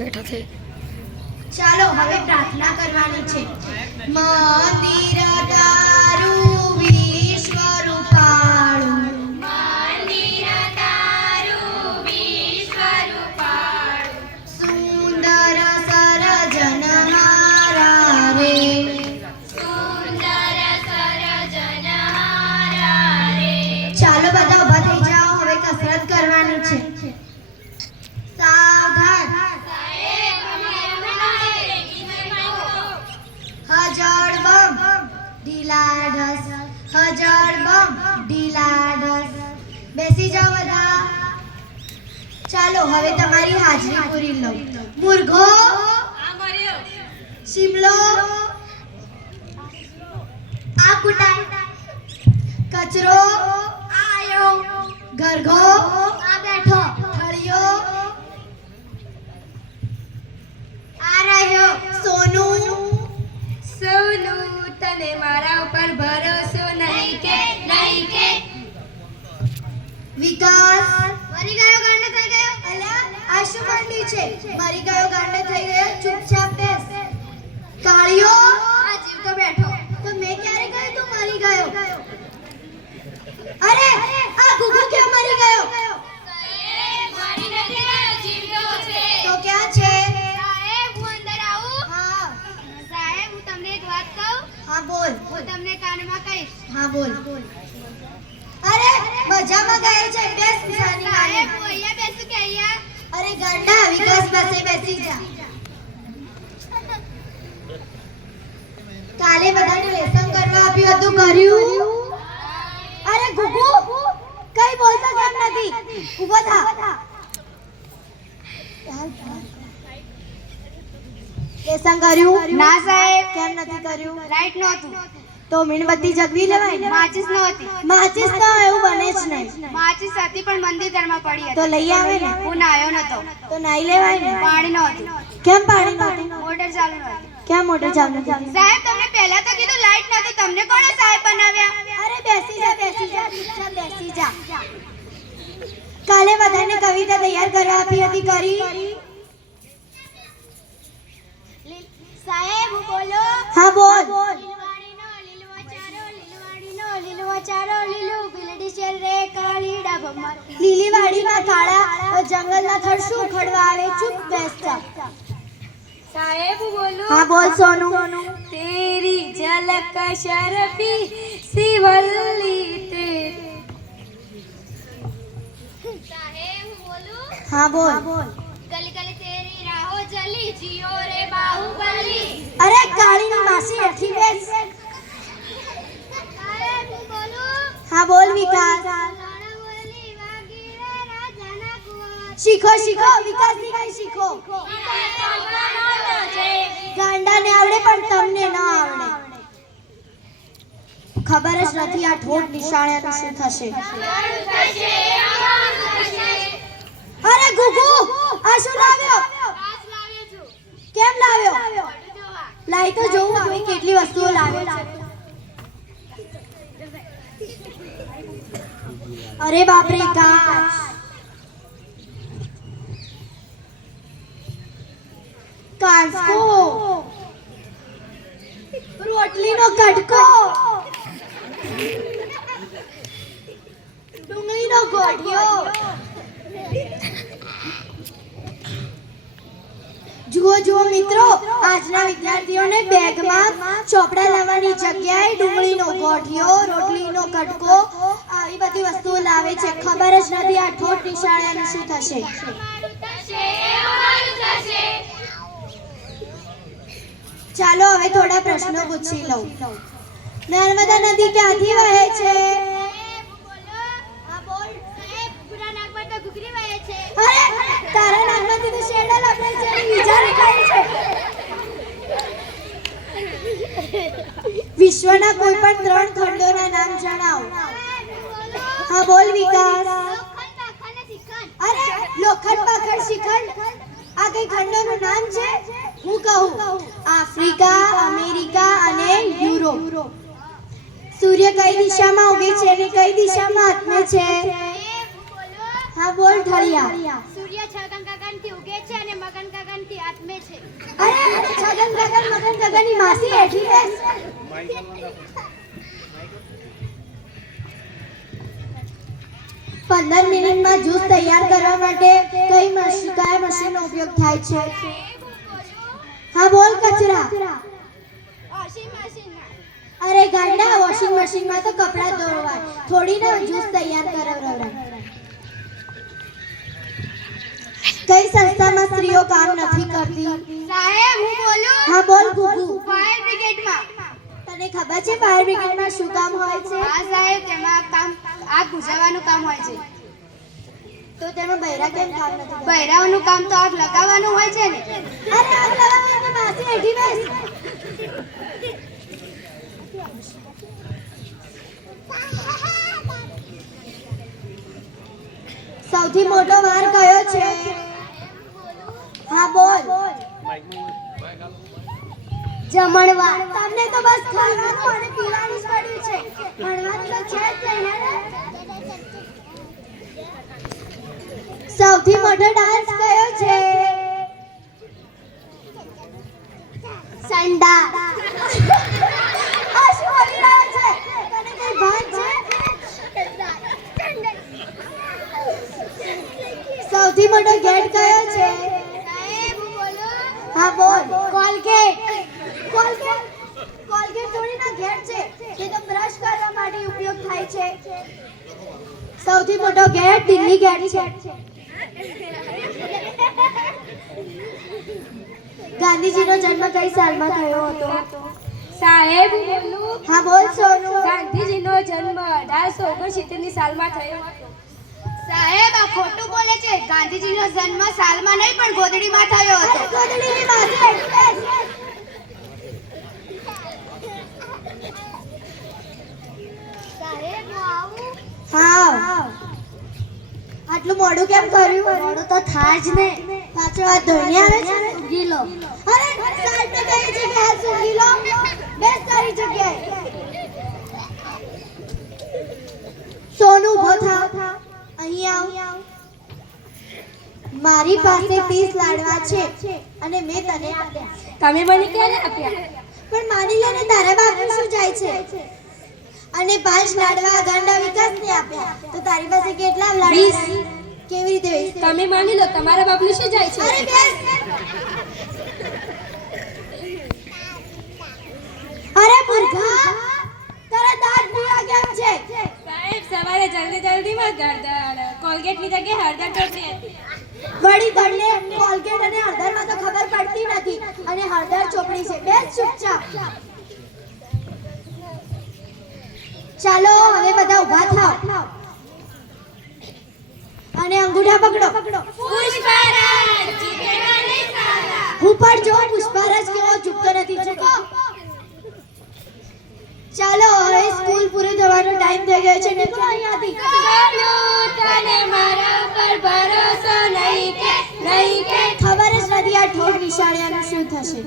બેઠા થઈ. ચાલો હવે પ્રાર્થના કરવાની છે. મંદિર તારું વિશ્વ રૂપાળું, મંદિર તારું વિશ્વ રૂપાળું, સુંદર સર્જનહારા રે, સુંદર સર્જનહારા રે. ચાલો બધા ઊભા થઈ જાઓ, હવે કસરત કરવાની છે. સાવધાન. સાહેબ, અમે હમણાં હજળ બમ ઢીલા ઢસ, હજળ બમ ઢીલા ઢસ. બેસી જાઓ બધા. ચાલો હવે તમારી હાજરી પૂરી લો. મુરઘો, શિમલો, આ કુટાય, કચરો આયો, ગરઘો આ બેઠો, થળિયો આ રહ્યો, સોનું સોનું, તને મારા ઉપર ભરોસો નહીં કે નહીં કે. વિકાસ મરી ગયો, ગાંડો થઈ ગયો. અલા આ શું માંડ્યું છે? મરી ગયો, ગાંડો થઈ ગયો, ચૂપચાપ બેસ. કાળિયો આ જીવતો બેઠો. તો મેં ક્યારે કહ્યું તું મરી ગયો? અરે આ ગુગુ કેમ મરી ગયો? સાહેબ, મારી નથી ગયો, જીવતો છે. તો ક્યાં છે? સાહેબ, હું અંદર આવું? હા સાહેબ, હું તમને એક વાત કહું? હા બોલ. હું તમને કાનમાં કહીશ. હા બોલ. અરે મજામાં ગયે છે, બેસ નિશાની સાહેબ, માને. હું અહીંયા બેસું કે અહીંયા? અરે ગાંડા, વિકાસ પાસે બેસી જા. કાલે બધાને લેસન કરવા આપ્યું હતું, કર્યું? અરે ગુગુ કઈ બોલતો કેમ નથી? ઊભો થા. લેસન કર્યું? ના સાહેબ, કેમ નથી કર્યું? લાઈટ નહોતું, તો મીણબત્તી જગવી લેવાય ને. માચિસ નહોતી. માચિસ તો એવું બને જ નહીં. માચિસ હતી પણ મંદિર ઘરમાં પડી તો હતી. લઈ આવે ને. હું નાયો નતો. તો નાઈ લેવાય ને. પાણી નહોતું. કેમ પાણી નહોતું? મોટર ચાલુ નહોતી. કેમ મોટર ચાલુ નથી? સાહેબ, તમને પહેલા તો કીધું લાઈટ નહોતી. તમને કોણે સાહેબ બનાવ્યા? અરે બેસી જા, બેસી જા, ચૂપચાપ બેસી જા. કાલે બધાને કવિતા તૈયાર કરવા આપી હતી, કરી? સાહેબ, હું બોલો. હા બોલ. લીલવાડીનો લીલવો ચારો, લીલવાડીનો લીલવો ચારો, લીલું બિલડી શેર રે કાળીડા ભમર. લીલી વાડીમાં કાળા જંગલના થડ શું ખડવા આવે? ચૂપ બેસ જા. સાહેબ, હું બોલું. હા બોલ સોનું. તેરી ઝલક શરફી સિવલ્લી તેરી. સાહેબ, હું બોલું. હા બોલ. ગલી ગલી તેરી રાહો જલી, જીઓ રે બાહુબલી. અરે કાળીની માસી હેઠી બેસ. સાહેબ, હું બોલું. હા બોલ વિકાસ. લણવલી વાગી રે રાજાના કુંવર. શીખો શીખો, વિકાસની કઈ શીખો. ગાંડાને આવડે પણ તમને ન આવડે. ખબર જ નથી આ ઠોઠ નિશાળેનું શું થશે. અરે ગુગુ આ શું લાવ્યો? કેમ લાવ્યો? લાઈ તો જોઉં આવી કેટલી વસ્તુઓ લાવ્યો છે. અરે બાપ રે, કાચ, કાંસકો, રોટલીનો કટકો, ડુંગળીનો ગોઠિયો. જુઓ જુઓ મિત્રો, આજના વિદ્યાર્થીઓને બેગમાં ચોપડા લાવવાની જગ્યાએ ડુંગળીનો ગોઠિયો, રોટલીનો કટકો આવી બધી વસ્તુઓ લાવે છે. ખબર જ નથી આ ઠોઠ નિશાળેનું શું થશે. ચાલો હવે થોડા પ્રશ્નો પૂછી લઉં. નર્મદા નદી ક્યાંથી વહે છે? અરે તારા નાકમાંથી તો શેરડા લાગે છે અને વિચારે કઈ છે? વિશ્વના કોઈ પણ 3 ખંડોના નામ જણાવો. હા બોલ વિકાસ. અરે લોખંડ પાખંડ શિખંડ આ કઈ ખંડોનું નામ છે? હું કહું, આફ્રિકા, અમેરિકા અને યુરોપ. સૂર્ય કઈ દિશામાં ઉગે છે અને કઈ દિશામાં આથમે છે? હા બોલ ઠળિયા. સૂર્ય છગન ગગનથી ઉગે છે અને મગન ગગનથી આથમે છે. અરે છગન ગગન મગન ગગનની માસી એઠી બેસ. 15 મિનિટમાં જ્યુસ તૈયાર કરવા માટે કયા મશીનનો ઉપયોગ થાય છે? હા બોલ કચરા. વોશિંગ મશીનમાં. અરે ગાંડા, વોશિંગ મશીનમાં તો કપડાં ધોવાય, થોડી ના જ્યુસ તૈયાર કરાવરાય. કઈ સંસ્થામાં સ્ત્રીઓ કામ નથી કરતી? સાહેબ હું બોલું. હા બોલ ગુગુ. ફાયર બ્રિગેડમાં. તને ખબર છે ફાયર બ્રિગેડમાં શું કામ હોય છે? હા સાહેબ, તેમાં આગ બુઝાવવાનું કામ હોય છે. તો તેમાં બૈરા કેમ કામ નથી કરતા? બૈરાઓનું કામ તો આગ લગાવવાનું હોય છે ને. અરે આગ લગાવવાની માસી એઠી બેસ. સૌથી મોટો વાર કયો છે? હા બોલ. જમણવાર. તમને તો બસ ખાવાનું અને પીવાનું જ પડ્યું છે, ભણવાનું તો છે જ નહીં ને. સૌથી મોટો ડાન્સ કયો છે? સંડા. આ શું બોલી રહ્યો છે? તને કઈ ભાન છે? સૌથી મોટો ગેટ કયો છે? સાહેબ હું બોલું. હા બોલ. કોલગેટ. કોલગેટ થોડી ના ગેટ છે, તે તો બ્રશ કરવા માટે ઉપયોગ થાય છે. સૌથી મોટો ગેટ દિલ્હી ગેટ છે. ગાંધીજીનો જન્મ કઈ સાલમાં થયો હતો? સાહેબ હું બોલું. હા બોલ સોનુ. ગાંધીજીનો જન્મ 1869 ની સાલમાં થયો હતો. સાહેબ આ ખોટું બોલે છે. ગાંધીજીનો જન્મ સાલમાં નહીં પણ ગોદડીમાં થયો અરે હતો. ગોદડીની માસી એઠી બેસ. સાહેબ હું આવું. હા. આટલું મોડું કેમ કર્યું? મોડું તો થાય જ ને. પાછો હાથ ધોઈને આવે છે? ઊંઘી લો. અરે સાહેબ ને કઈ જગ્યાએ હાથ સૂંઘી લો. બેસ તારી જગ્યાએ. સોનુ ઊભો થા. અહીં આવ. મારી પાસે 30 લાડવા છે અને મેં તને આપ્યા. તમે મને ક્યારે આપ્યા? પણ માની લે ને તારા બાપનું શું જાય છે? અને 5 લાડવા ગાંડા વિકાસને આપ્યા તો તારી પાસે કેટલા લાડવા? 20. કેવી રીતે 20? તમે માની લો તમારા બાપનું શું જાય છે? અરે બેસ. અરે મૂર્ખા, તારા દાંત પીળા કેમ છે? સાહેબ સવારે જલ્દીમાં કોલગેટની જગ્યાએ હળદર ચોપડી હતી. વળી તને કોલગેટ અને હળદરમાં તો ખબર પડતી નથી અને હળદર ચોપડી છે. બેસ ચૂપચાપ. ચાલો હવે બધા ઊભા થાઓ અને અંગૂઠા પકડો. પુષ્પરાજ જીતેવાને સાલા. હું પણ જો પુષ્પરાજ કેવો ઝૂકતો નથી ઝૂકો. ચાલો હવે સ્કૂલ પૂરી થવાનો ટાઈમ થઈ ગયો છે ને તો અહીંયાથી સોનુ તને મારા ઉપર ભરોસો નહીં કે ખબર જ નથી આ ઠોક નિશાળિયાનું શું થશે.